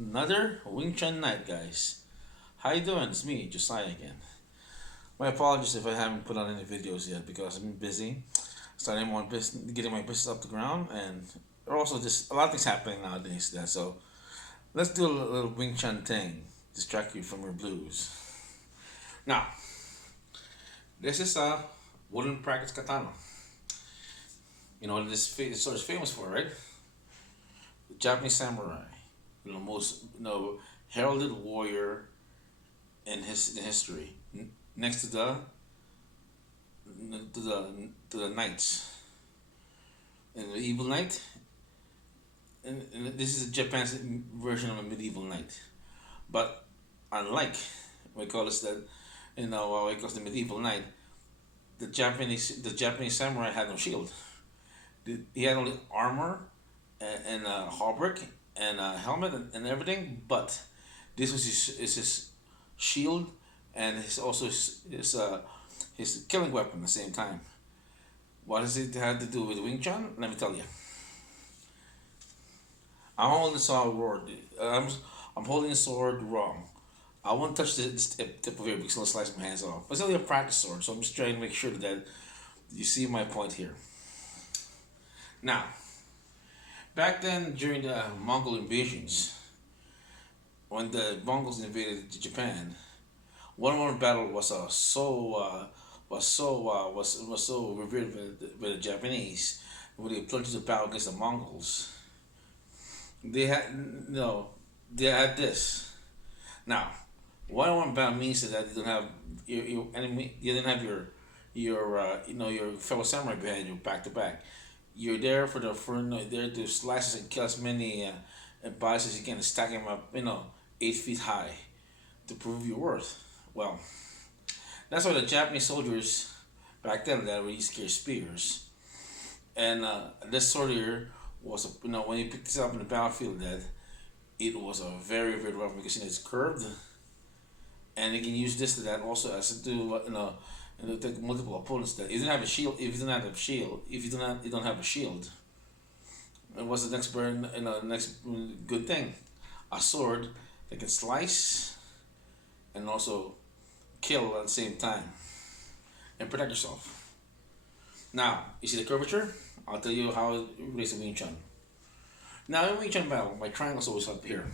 Another Wingchun Night, guys. How you doing? It's me, Josiah again. My apologies if I haven't put out any videos yet because I've been busy starting my business, getting my business up the ground, and there are also just a lot of things happening nowadays. So let's do a little Wing Chun thing, distract you from your blues. Now, this is a wooden practice katana. You know what this sword is famous for, right? The Japanese samurai. Most heralded warrior in history, next to the knights. And the evil knight, and this is Japan's version of a medieval knight. But unlike we call this that, what we call the medieval knight, the Japanese samurai had no shield. He had only armor and a hauberk and a helmet and everything, but this was his shield and his killing weapon at the same time. What does it have to do with Wing Chun? Let me tell you. I'm holding the sword. I'm holding the sword wrong. I won't touch this tip of here because it'll slice my hands off. It's only a practice sword, so I'm just trying to make sure that you see my point here. Now, back then during the Mongol invasions, when the Mongols invaded Japan, one battle was so revered by the Japanese. When they plunged the battle against the Mongols, they had they had this. Now, one battle means that you don't have your enemy. You don't have your fellow samurai behind you back to back. You're there there to slice and kill as many bodies as you can, and stack them up 8 feet high to prove your worth. Well, that's why the Japanese soldiers back then that were used to carry spears, and this sword here was when you picked this up in the battlefield that it was a very very rough because it's curved, and you can use this to that also as to take multiple opponents that if you don't have a shield, you don't have a shield. And what's the next good thing? A sword that can slice and also kill at the same time and protect yourself. Now, you see the curvature? I'll tell you how it relates to Wing Chun. Now, in Wing Chun battle, my triangle's always up here.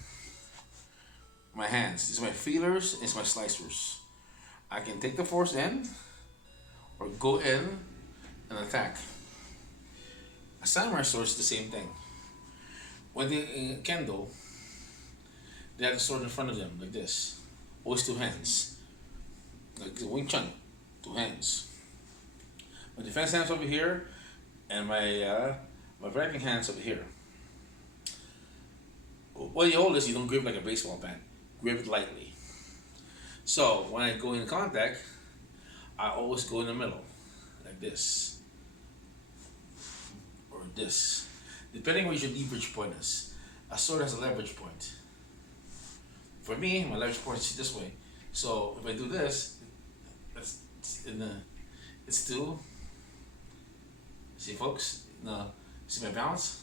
My hands, these are my feelers, it's my slicers. I can take the force in or go in and attack. A samurai sword is the same thing. When they in kendo, they have the sword in front of them like this. Always two hands. Like Wing Chun, two hands. My defense hand's over here, and my writing hand's over here. When you hold this, you don't grip like a baseball bat. Grip it lightly. So when I go in contact, I always go in the middle, like this, or this, depending where your leverage point is. A sword has a leverage point. For me, my leverage point is this way. So if I do this, it's still. See, folks, see my balance.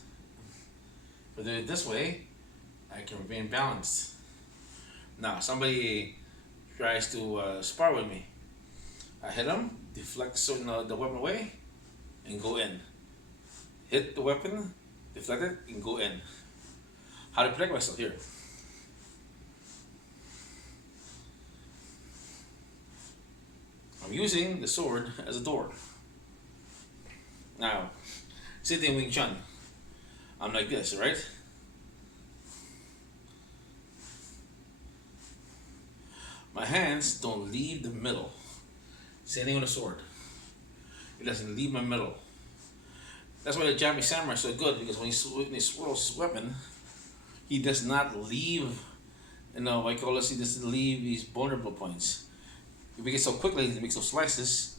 If I do it this way, I can remain balanced. Now, somebody tries to spar with me. I hit them, deflect the weapon away, and go in. Hit the weapon, deflect it, and go in. How to protect myself here? I'm using the sword as a door. Now, sitting in Wing Chun, I'm like this, right? My hands don't leave the middle. Same thing with a sword. It doesn't leave my middle. That's why the Japanese samurai is so good, because when he swirls his weapon, he does not leave, like he doesn't leave these vulnerable points. He makes it so quickly, he makes those slices.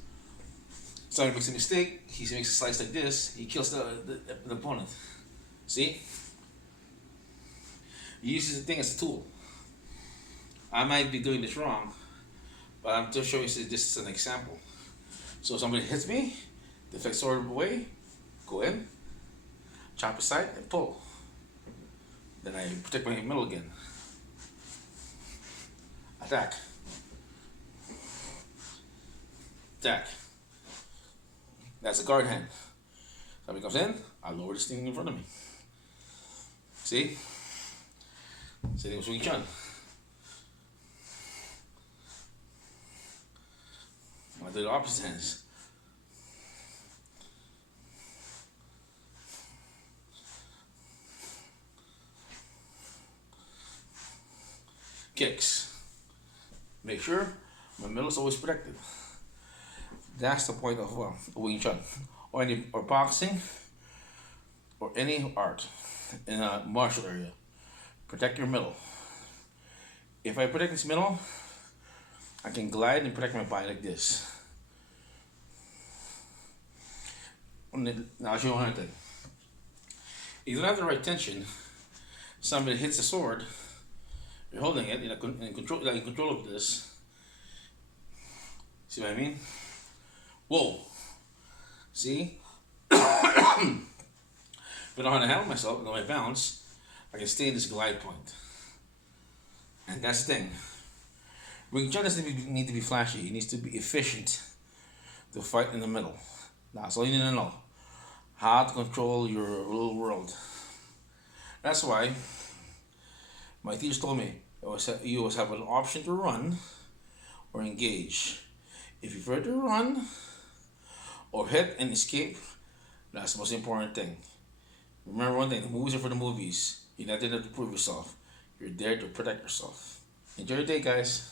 Somebody makes a mistake, he makes a slice like this, he kills the opponent. See? He uses the thing as a tool. I might be doing this wrong, but I'm just showing you this is an example. So somebody hits me, deflect sword away, go in, chop aside, and pull. Then I protect my middle again. Attack. Attack. That's a guard hand. Somebody comes in, I lower this thing in front of me. See? Same thing with Wingchun. I do the opposite hands. Kicks. Make sure my middle is always protected. That's the point of Wing Chun, or boxing, or any art in a martial area. Protect your middle. If I protect this middle, I can glide and protect my body like this. Now I'll show you one other thing. If you don't have the right tension, somebody hits the sword. You're holding it in control of this. See what I mean? Whoa. See? If I know how to handle myself, know my balance, I can stay in this glide point. And that's the thing. Wing Chun doesn't need to be flashy. It needs to be efficient to fight in the middle. That's all you need to know. How to control your little world. That's why my teachers told me you always have an option to run or engage. If you prefer to run or hit and escape, that's the most important thing. Remember one thing, the movies are for the movies. You're not there to prove yourself. You're there to protect yourself. Enjoy your day, guys.